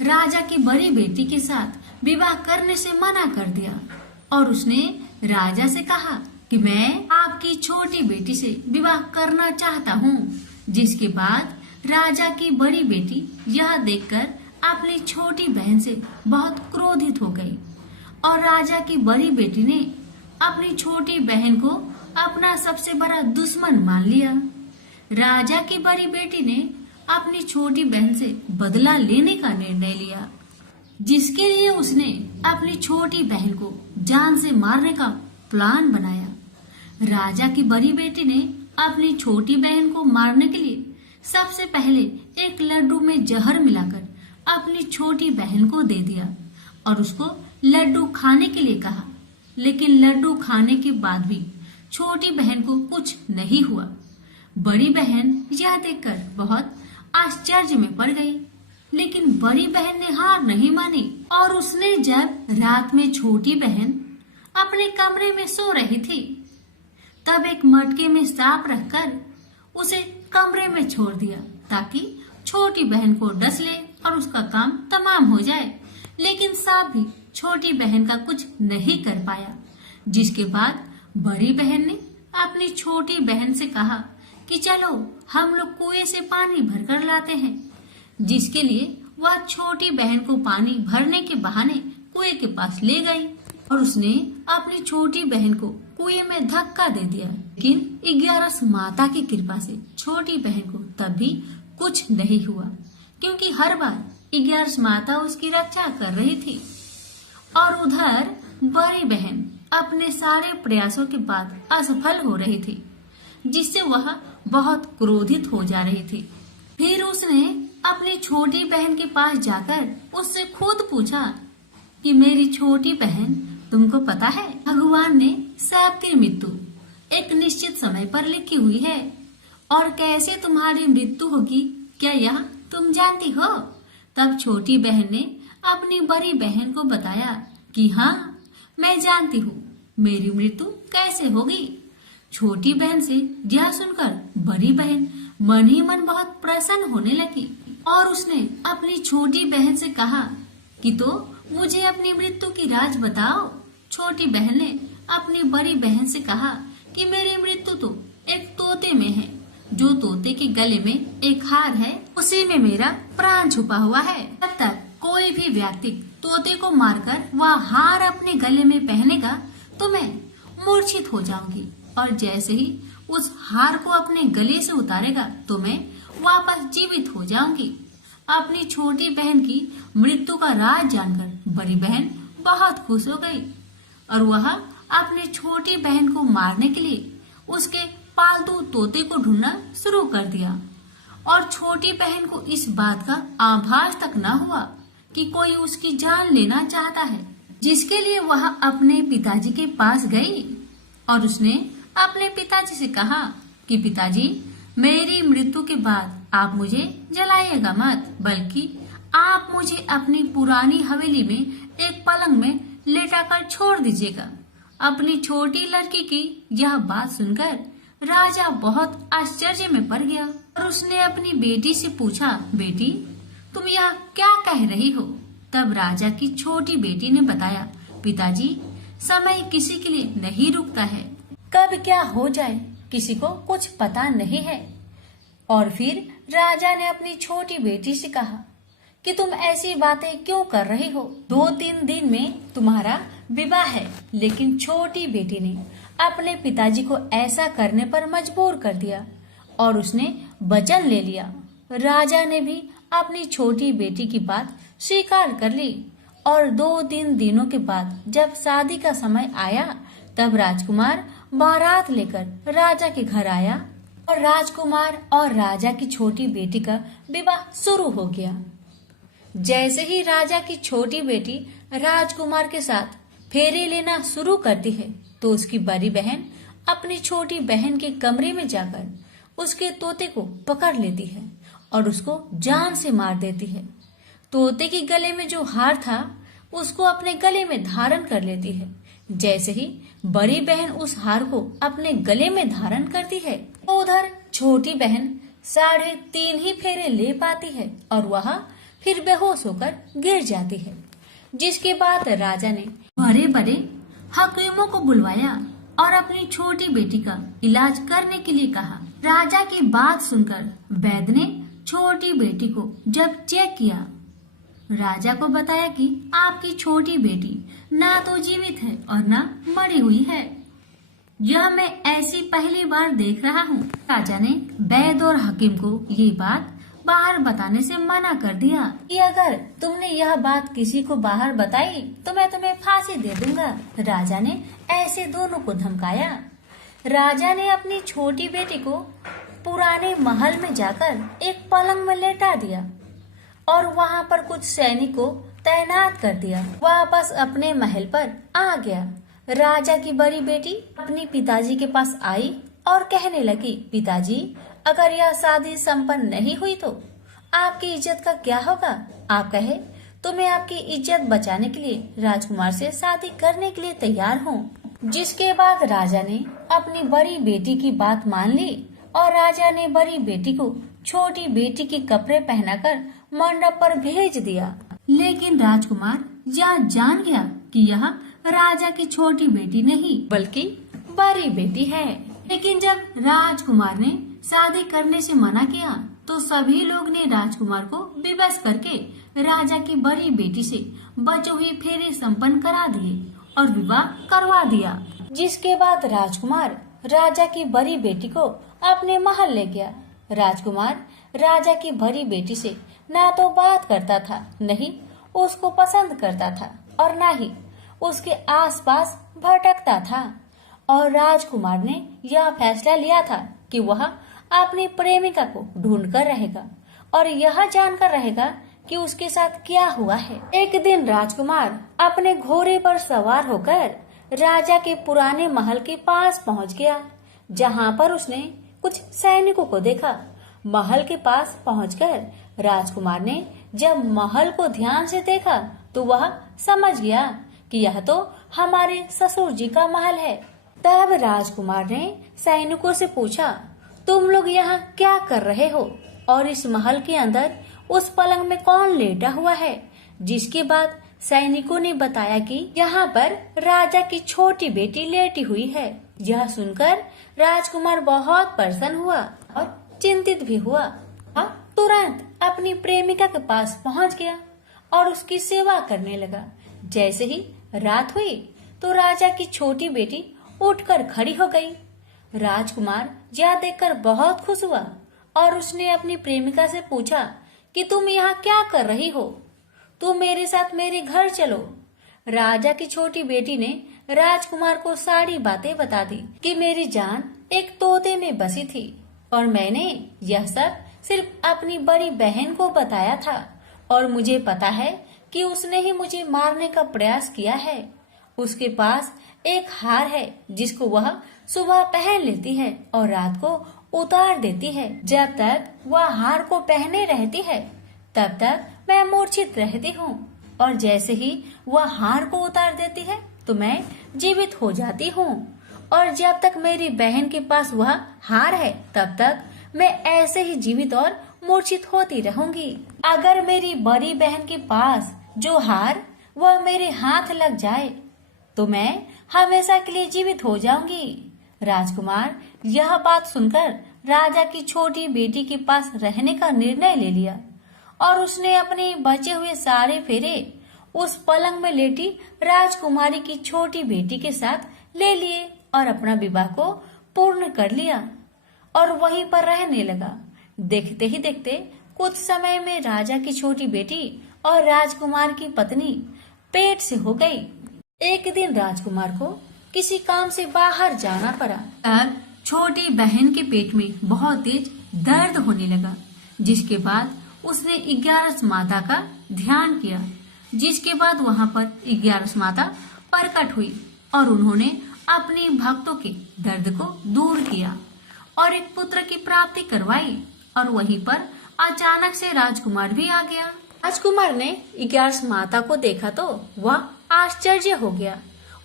राजा की बड़ी बेटी के साथ विवाह करने से मना कर दिया और उसने राजा से कहा कि मैं आपकी छोटी बेटी से विवाह करना चाहता हूँ। जिसके बाद राजा की बड़ी बेटी यह देखकर अपनी छोटी बहन से बहुत क्रोधित हो गई और राजा की बड़ी बेटी ने अपनी छोटी बहन को अपना सबसे बड़ा दुश्मन मान लिया। राजा की बड़ी बेटी ने अपनी छोटी बहन से बदला लेने का निर्णय लिया, जिसके लिए उसने अपनी छोटी बहन को जान से मारने का प्लान बनाया। राजा की बड़ी बेटी ने अपनी छोटी बहन को मारने के लिए सबसे पहले एक लड्डू में जहर मिलाकर अपनी छोटी बहन को दे दिया और उसको लड्डू खाने के लिए कहा। लेकिन लड्डू खाने के बाद भी छोटी बहन को कुछ नहीं हुआ। बड़ी बहन यह देखकर बहुत आश्चर्य में पड़ गई, लेकिन बड़ी बहन ने हार नहीं मानी और उसने जब रात में छोटी बहन अपने कमरे में सो रही थी, तब एक मटके में सांप रखकर उसे कमरे में छोड़ दिया ताकि छोटी बहन को डस ले और उसका काम तमाम हो जाए। लेकिन सांप भी छोटी बहन का कुछ नहीं कर पाया। जिसके बाद बड़ी बहन ने अपनी छोटी बहन से कहा कि चलो हम लोग कुएं से पानी भरकर लाते हैं, जिसके लिए वह छोटी बहन को पानी भरने के बहाने कुएं के पास ले गई और उसने अपनी छोटी बहन को कुएं में धक्का दे दिया। लेकिन 11 माता की कृपा से छोटी बहन को तब भी कुछ नहीं हुआ, क्योंकि हर बार 11 माता उसकी रक्षा कर रही थी। और उधर बड़ी बहन अपने सारे प्रयासों के बाद असफल हो रही थी, जिससे वह बहुत क्रोधित हो जा रही थी। फिर उसने अपनी छोटी बहन के पास जाकर उससे खुद पूछा कि मेरी छोटी बहन, तुमको पता है भगवान ने सबकी मृत्यु एक निश्चित समय पर लिखी हुई है, और कैसे तुम्हारी मृत्यु होगी क्या यह तुम जानती हो? तब छोटी बहन ने अपनी बड़ी बहन को बताया कि हाँ, मैं जानती हूँ मेरी मृत्यु कैसे होगी। छोटी बहन से यह सुनकर बड़ी बहन मन ही मन बहुत प्रसन्न होने लगी और उसने अपनी छोटी बहन से कहा कि तो मुझे अपनी मृत्यु की राज बताओ। छोटी बहन ने अपनी बड़ी बहन से कहा कि मेरी मृत्यु तो एक तोते में है, जो तोते के गले में एक हार है, उसी में मेरा प्राण छुपा हुआ है। जब तक कोई भी व्यक्ति तोते को मारकर वह हार अपने गले में पहनेगा तो मैं मूर्छित हो जाऊंगी, और जैसे ही उस हार को अपने गले से उतारेगा तो मैं वापस जीवित हो जाऊंगी। अपनी छोटी बहन की मृत्यु का राज जानकर बड़ी बहन बहुत खुश हो गई और वह अपनी छोटी बहन को मारने के लिए उसके पालतू तोते को ढूंढना शुरू कर दिया। और छोटी बहन को इस बात का आभास तक न हुआ कि कोई उसकी जान लेना चाहता है, जिसके लिए वह अपने पिताजी के पास गई और उसने अपने पिताजी से कहा कि पिताजी, मेरी मृत्यु के बाद आप मुझे जलाइएगा मत, बल्कि आप मुझे अपनी पुरानी हवेली में एक पलंग में लेटाकर छोड़ दीजिएगा। अपनी छोटी लड़की की यह बात सुनकर राजा बहुत आश्चर्य में पड़ गया और उसने अपनी बेटी से पूछा, बेटी, तुम यह क्या कह रही हो? तब राजा की छोटी बेटी ने बताया, पिताजी, समय किसी के लिए नहीं रुकता है, कब क्या हो जाए किसी को कुछ पता नहीं है। और फिर राजा ने अपनी छोटी बेटी से कहा कि तुम ऐसी बातें क्यों कर रही हो? 2-3 दिन में तुम्हारा विवाह है। लेकिन छोटी बेटी ने अपने पिताजी को ऐसा करने पर मजबूर कर दिया और उसने वचन ले लिया। राजा ने भी अपनी छोटी बेटी की बात स्वीकार कर ली और 2-3 दिनों के बाद जब शादी का समय आया तब राजकुमार बारात लेकर राजा के घर आया और राजकुमार और राजा की छोटी बेटी का विवाह शुरू हो गया। जैसे ही राजा की छोटी बेटी राजकुमार के साथ फेरे लेना शुरू करती है तो उसकी बड़ी बहन अपनी छोटी बहन के कमरे में जाकर उसके तोते को पकड़ लेती है और उसको जान से मार देती है। तोते के गले में जो हार था उसको अपने गले में धारण कर लेती है। जैसे ही बड़ी बहन उस हार को अपने गले में धारण करती है तो उधर छोटी बहन 3.5 ही फेरे ले पाती है और वह फिर बेहोश होकर गिर जाती है। जिसके बाद राजा ने बड़े बड़े हकीमों को बुलवाया और अपनी छोटी बेटी का इलाज करने के लिए कहा। राजा की बात सुनकर वैद्य ने छोटी बेटी को जब चेक किया, राजा को बताया कि आपकी छोटी बेटी ना तो जीवित है और ना मरी हुई है। यह मैं ऐसी पहली बार देख रहा हूँ। राजा ने वैद्य और हकीम को ये बात बाहर बताने से मना कर दिया कि अगर तुमने यह बात किसी को बाहर बताई तो मैं तुम्हें फांसी दे दूंगा। राजा ने ऐसे दोनों को धमकाया। राजा ने अपनी छोटी बेटी को पुराने महल में जाकर एक पलंग में लेटा दिया और वहाँ पर कुछ सैनिक को तैनात कर दिया। वापस अपने महल पर आ गया। राजा की बड़ी बेटी अपनी पिताजी के पास आई और कहने लगी, पिताजी, अगर यह शादी संपन्न नहीं हुई तो आपकी इज्जत का क्या होगा? आप कहे तो मैं आपकी इज्जत बचाने के लिए राजकुमार से शादी करने के लिए तैयार हूँ। जिसके बाद राजा ने अपनी बड़ी बेटी की बात मान ली और राजा ने बड़ी बेटी को छोटी बेटी के कपड़े पहनाकर मंडप पर भेज दिया। लेकिन राजकुमार यह जान गया कि यह राजा की छोटी बेटी नहीं बल्कि बड़ी बेटी है। लेकिन जब राजकुमार ने शादी करने से मना किया तो सभी लोग ने राजकुमार को विवश करके राजा की बड़ी बेटी से बचे हुए फेरे संपन्न करा दिए और विवाह करवा दिया। जिसके बाद राजकुमार राजा की बड़ी बेटी को अपने महल ले गया। राजकुमार राजा की बड़ी बेटी से ना तो बात करता था, नहीं उसको पसंद करता था और ना ही उसके आसपास भटकता था। और राजकुमार ने यह फैसला लिया था कि वह अपनी प्रेमिका को ढूंढ कर रहेगा और यह जानकर रहेगा कि उसके साथ क्या हुआ है। एक दिन राजकुमार अपने घोड़े पर सवार होकर राजा के पुराने महल के पास पहुंच गया, जहां पर उसने कुछ सैनिकों को देखा। महल के पास पहुंचकर राजकुमार ने जब महल को ध्यान से देखा तो वह समझ गया कि यह तो हमारे ससुर जी का महल है। तब राजकुमार ने सैनिकों से पूछा, तुम लोग यहाँ क्या कर रहे हो और इस महल के अंदर उस पलंग में कौन लेटा हुआ है? जिसके बाद सैनिकों ने बताया कि यहाँ पर राजा की छोटी बेटी लेटी हुई है। यह सुनकर राजकुमार बहुत प्रसन्न हुआ और चिंतित भी हुआ। वह तुरंत अपनी प्रेमिका के पास पहुँच गया और उसकी सेवा करने लगा। जैसे ही रात हुई तो राजा की छोटी बेटी उठकर खड़ी हो गई। राजकुमार यह देखकर बहुत खुश हुआ और उसने अपनी प्रेमिका से पूछा कि तुम यहाँ क्या कर रही हो? तुम मेरे साथ मेरे घर चलो। राजा की छोटी बेटी ने राजकुमार को सारी बातें बता दी कि मेरी जान एक तोते में बसी थी और मैंने यह सब सिर्फ अपनी बड़ी बहन को बताया था और मुझे पता है कि उसने ही मुझे मारने का प्रयास किया है। उसके पास एक हार है जिसको वह सुबह पहन लेती है और रात को उतार देती है। जब तक वह हार को पहने रहती है तब तक मैं मूर्छित रहती हूँ और जैसे ही वह हार को उतार देती है तो मैं जीवित हो जाती हूँ। और जब तक मेरी बहन के पास वह हार है तब तक मैं ऐसे ही जीवित और मूर्छित होती रहूंगी। अगर मेरी बड़ी बहन के पास जो हार वह मेरे हाथ लग जाए तो मैं हमेशा के लिए जीवित हो जाऊंगी। राजकुमार यह बात सुनकर राजा की छोटी बेटी के पास रहने का निर्णय ले लिया और उसने अपने बचे हुए सारे फेरे उस पलंग में लेटी राजकुमारी की छोटी बेटी के साथ ले लिए और अपना विवाह को पूर्ण कर लिया और वहीं पर रहने लगा। देखते ही देखते कुछ समय में राजा की छोटी बेटी और राजकुमार की पत्नी पेट से हो गई। एक दिन राजकुमार को किसी काम से बाहर जाना पड़ा। तब छोटी बहन के पेट में बहुत तेज दर्द होने लगा, जिसके बाद उसने 11 माता का ध्यान किया। जिसके बाद वहां पर 11 माता प्रकट हुई और उन्होंने अपने भक्तों के दर्द को दूर किया और एक पुत्र की प्राप्ति करवाई। और वहीं पर अचानक से राजकुमार भी आ गया। राजकुमार ने 11 माता को देखा तो वह आश्चर्य हो गया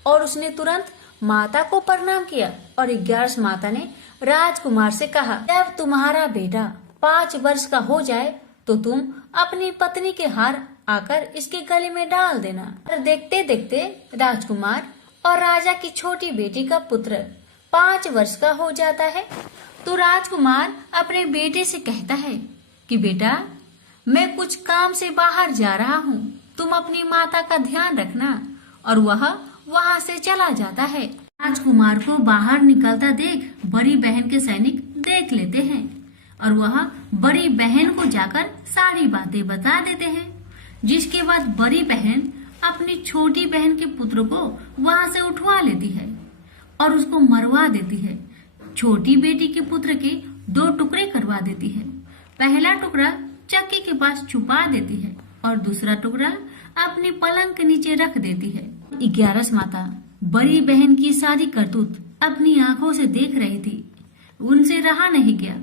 और उसने तुरंत माता को प्रणाम किया और 11 माता ने राजकुमार से कहा, जब तुम्हारा बेटा 5 वर्ष का हो जाए तो तुम अपनी पत्नी के हार आकर इसके गले में डाल देना। और देखते देखते राजकुमार और राजा की छोटी बेटी का पुत्र 5 वर्ष का हो जाता है। तो राजकुमार अपने बेटे से कहता है कि बेटा, मैं कुछ काम से बाहर जा रहा हूँ, तुम अपनी माता का ध्यान रखना। और वह वहाँ से चला जाता है। राजकुमार को बाहर निकलता देख बड़ी बहन के सैनिक देख लेते हैं और वह बड़ी बहन को जाकर सारी बातें बता देते हैं। जिसके बाद बड़ी बहन अपनी छोटी बहन के पुत्र को वहाँ से उठवा लेती है और उसको मरवा देती है। छोटी बेटी के पुत्र के 2 टुकड़े करवा देती है। पहला टुकड़ा चक्की के पास छुपा देती है और दूसरा टुकड़ा अपने पलंग के नीचे रख देती है। 11 माता बड़ी बहन की सारी करतूत अपनी आंखों से देख रही थी। उनसे रहा नहीं गया।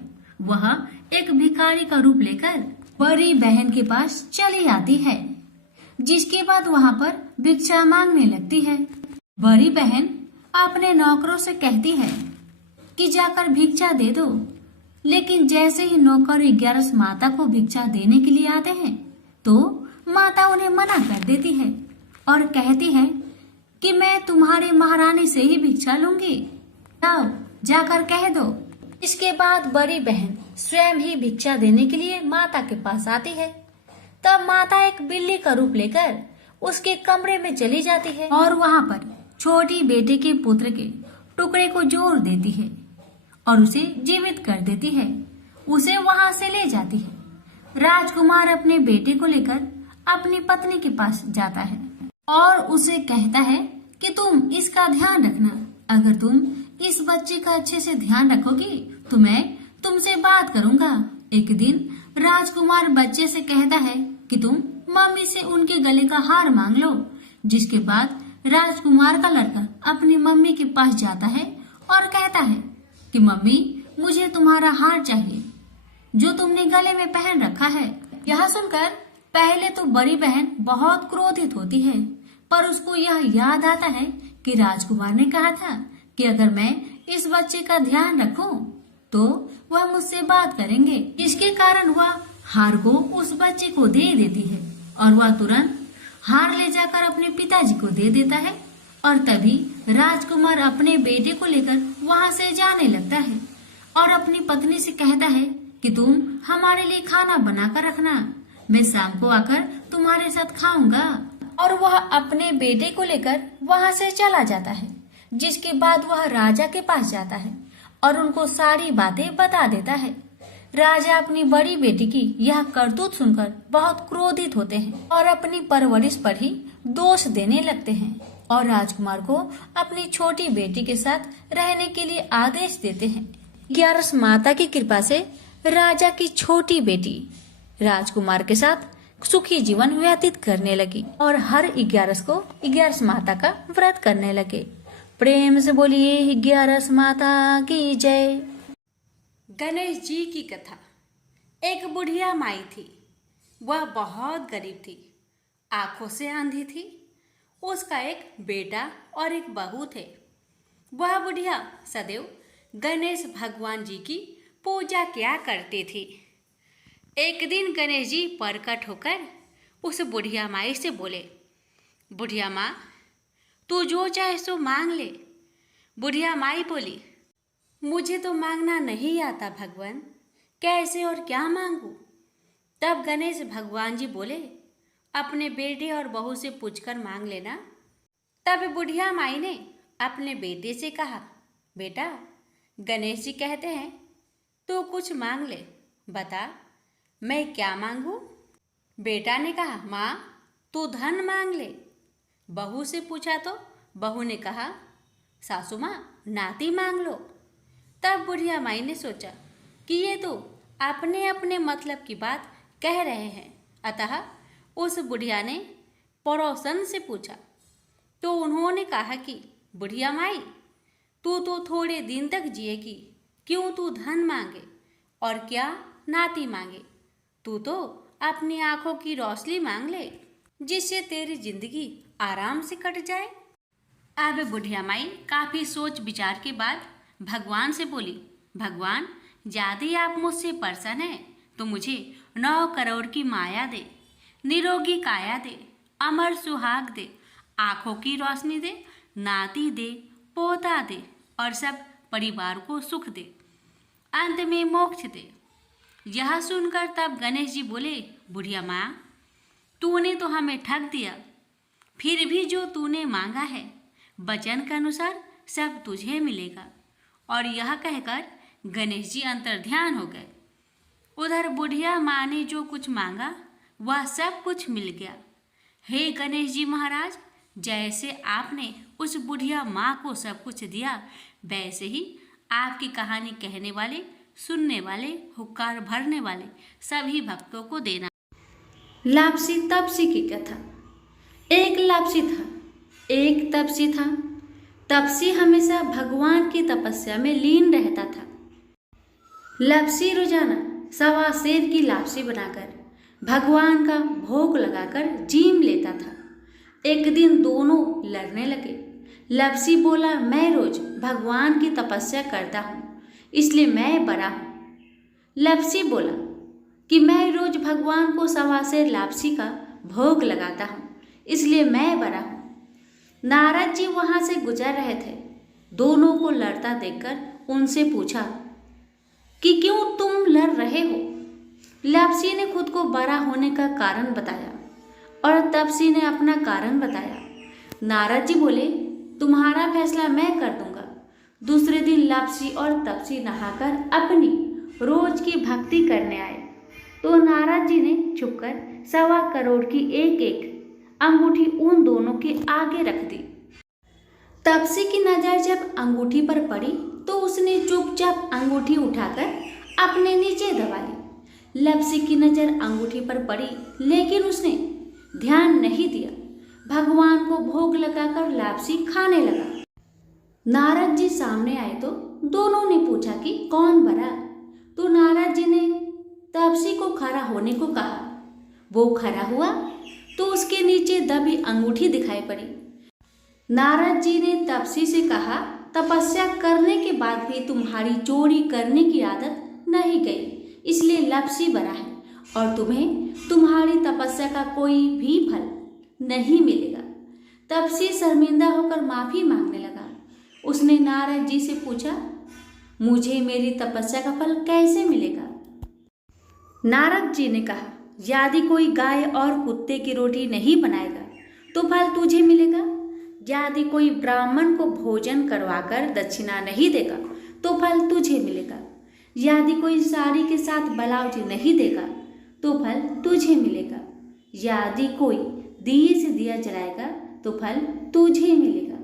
वह एक भिखारी का रूप लेकर बड़ी बहन के पास चली आती है। जिसके बाद वहाँ पर भिक्षा मांगने लगती है। बड़ी बहन अपने नौकरों से कहती है कि जाकर भिक्षा दे दो, लेकिन जैसे ही नौकर 11 माता को भिक्षा देने के लिए आते हैं तो माता उन्हें मना कर देती है और कहती है कि मैं तुम्हारे महारानी से ही भिक्षा लूंगी, जाओ जाकर कह दो इसके बाद बड़ी बहन स्वयं ही भिक्षा देने के लिए माता के पास आती है। तब माता एक बिल्ली का रूप लेकर उसके कमरे में चली जाती है और वहाँ पर छोटी बेटे के पुत्र के टुकड़े को जोड़ देती है और उसे जीवित कर देती है। उसे वहाँ से ले जाती है। राजकुमार अपने बेटे को लेकर अपनी पत्नी के पास जाता है और उसे कहता है कि तुम इसका ध्यान रखना। अगर तुम इस बच्चे का अच्छे से ध्यान रखोगी तो मैं तुमसे बात करूंगा। एक दिन राजकुमार बच्चे से कहता है कि तुम मम्मी से उनके गले का हार मांग लो। जिसके बाद राजकुमार का लड़का अपनी मम्मी के पास जाता है और कहता है कि मम्मी, मुझे तुम्हारा हार चाहिए जो तुमने गले में पहन रखा है। यह सुनकर पहले तो बड़ी बहन बहुत क्रोधित होती है, पर उसको यह याद आता है कि राजकुमार ने कहा था कि अगर मैं इस बच्चे का ध्यान रखूं तो वह मुझसे बात करेंगे। इसके कारण वह हार को उस बच्चे को दे देती है और वह तुरंत हार ले जाकर अपने पिताजी को दे देता है और तभी राजकुमार अपने बेटे को लेकर वहां से जाने लगता है और अपनी पत्नी से कहता है कि तुम हमारे लिए खाना बनाकर रखना, मैं शाम को आकर तुम्हारे साथ खाऊंगा। और वह अपने बेटे को लेकर वहां से चला जाता है। जिसके बाद वह राजा के पास जाता है और उनको सारी बातें बता देता है। राजा अपनी बड़ी बेटी की यह करतूत सुनकर बहुत क्रोधित होते हैं और अपनी परवरिश पर ही दोष देने लगते हैं और राजकुमार को अपनी छोटी बेटी के साथ रहने के लिए आदेश देते हैं। ग्यारस माता की कृपा से राजा की छोटी बेटी राजकुमार के साथ सुखी जीवन व्यतीत करने लगी और हर 11 को 11 माता का व्रत करने लगे। प्रेम से बोलिए 11 माता की जय। गणेश जी की कथा। एक बुढ़िया माई थी। वह बहुत गरीब थी, आंखों से अंधी थी। उसका एक बेटा और एक बहू थे। वह बुढ़िया सदैव गणेश भगवान जी की पूजा किया करती थी। एक दिन गणेश जी प्रकट होकर उस बुढ़िया माई से बोले, बुढ़िया माँ, तू जो चाहे सो मांग ले। बुढ़िया माई बोली, मुझे तो मांगना नहीं आता भगवान, कैसे और क्या मांगू। तब गणेश भगवान जी बोले, अपने बेटे और बहू से पूछकर मांग लेना। तब बुढ़िया माई ने अपने बेटे से कहा, बेटा, गणेश जी कहते हैं तू कुछ मांग ले, बता मैं क्या मांगू। बेटा ने कहा, माँ तू धन मांग ले। बहू से पूछा तो बहू ने कहा, सासू माँ नाती मांग लो। तब बुढ़िया माई ने सोचा कि ये तो अपने अपने मतलब की बात कह रहे हैं, अतः उस बुढ़िया ने पड़ोसन से पूछा तो उन्होंने कहा कि बुढ़िया माई, तू तो थोड़े दिन तक जिएगी, क्यों तू धन मांगे और क्या नाती मांगे। तू तो अपनी आंखों की रोशनी मांग ले, जिससे तेरी जिंदगी आराम से कट जाए। अब बुढ़िया माई काफी सोच विचार के बाद भगवान से बोली, भगवान, यदि आप मुझसे प्रसन्न हैं तो मुझे 9 करोड़ की माया दे, निरोगी काया दे, अमर सुहाग दे, आंखों की रोशनी दे, नाती दे, पोता दे और सब परिवार को सुख दे, अंत में मोक्ष दे। यह सुनकर तब गणेश जी बोले, बुढ़िया माँ, तूने तो हमें ठग दिया, फिर भी जो तूने मांगा है वचन के अनुसार सब तुझे मिलेगा। और यह कहकर गणेश जी अंतर्ध्यान हो गए। उधर बुढ़िया माँ ने जो कुछ मांगा वह सब कुछ मिल गया। हे गणेश जी महाराज, जैसे आपने उस बुढ़िया माँ को सब कुछ दिया, वैसे ही आपकी कहानी कहने वाले, सुनने वाले, हुक्कार भरने वाले सभी भक्तों को देना। लापसी तपसी की कथा। एक लापसी था, एक तपसी था। तपसी हमेशा भगवान की तपस्या में लीन रहता था। लापसी रोजाना 1.25 सेर की लापसी बनाकर भगवान का भोग लगाकर जीम लेता था। एक दिन दोनों लड़ने लगे। लापसी बोला, मैं रोज भगवान की तपस्या करता हूँ, इसलिए मैं बड़ा हूँ। लापसी बोला कि मैं रोज भगवान को 1.25 सेर लापसी का भोग लगाता हूँ, इसलिए मैं बड़ा हूँ। नारद जी वहाँ से गुजर रहे थे। दोनों को लड़ता देखकर उनसे पूछा, कि क्यों तुम लड़ रहे हो। लापसी ने खुद को बड़ा होने का कारण बताया और तपसी ने अपना कारण बताया। नारद जी बोले, तुम्हारा फैसला मैं कर दूंगा। दूसरे दिन लापसी और तपसी नहाकर अपनी रोज की भक्ति करने आए तो नारद जी ने छुपकर 1.25 करोड़ की एक एक अंगूठी उन दोनों के आगे रख दी। तपसी की नजर जब अंगूठी पर पड़ी तो उसने चुपचाप अंगूठी उठाकर अपने नीचे दबा ली। लापसी की नजर अंगूठी पर पड़ी लेकिन उसने ध्यान नहीं दिया। भगवान को भोग लगाकर लापसी खाने लगा। नारद जी सामने आए तो दोनों ने पूछा कि कौन बड़ा। तो नारद जी ने तपसी को खड़ा होने को कहा। वो खड़ा हुआ तो उसके नीचे दबी अंगूठी दिखाई पड़ी। नारद जी ने तपसी से कहा, तपस्या करने के बाद भी तुम्हारी चोरी करने की आदत नहीं गई, इसलिए लापसी बड़ा है और तुम्हें तुम्हारी तपस्या का कोई भी फल नहीं मिलेगा। तपसी शर्मिंदा होकर माफी मांगने लगा। उसने नारद जी से पूछा, मुझे मेरी तपस्या का फल कैसे मिलेगा। नारद जी ने कहा, यदि कोई गाय और कुत्ते की रोटी नहीं बनाएगा तो फल तुझे मिलेगा। यदि कोई ब्राह्मण को भोजन करवाकर दक्षिणा नहीं देगा तो फल तुझे मिलेगा। यदि कोई साड़ी के साथ ब्लाउज नहीं देगा तो फल तुझे मिलेगा। यदि कोई दिए से दिया जलाएगा तो फल तुझे मिलेगा।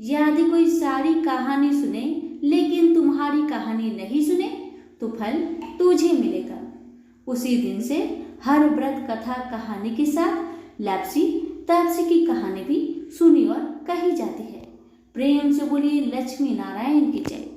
यदि कोई सारी कहानी सुने लेकिन तुम्हारी कहानी नहीं सुने तो फल तुझे मिलेगा। उसी दिन से हर व्रत कथा कहानी के साथ लापसी तपसी की कहानी भी सुनी और कही जाती है। प्रेम से बोलिए लक्ष्मी नारायण की जय।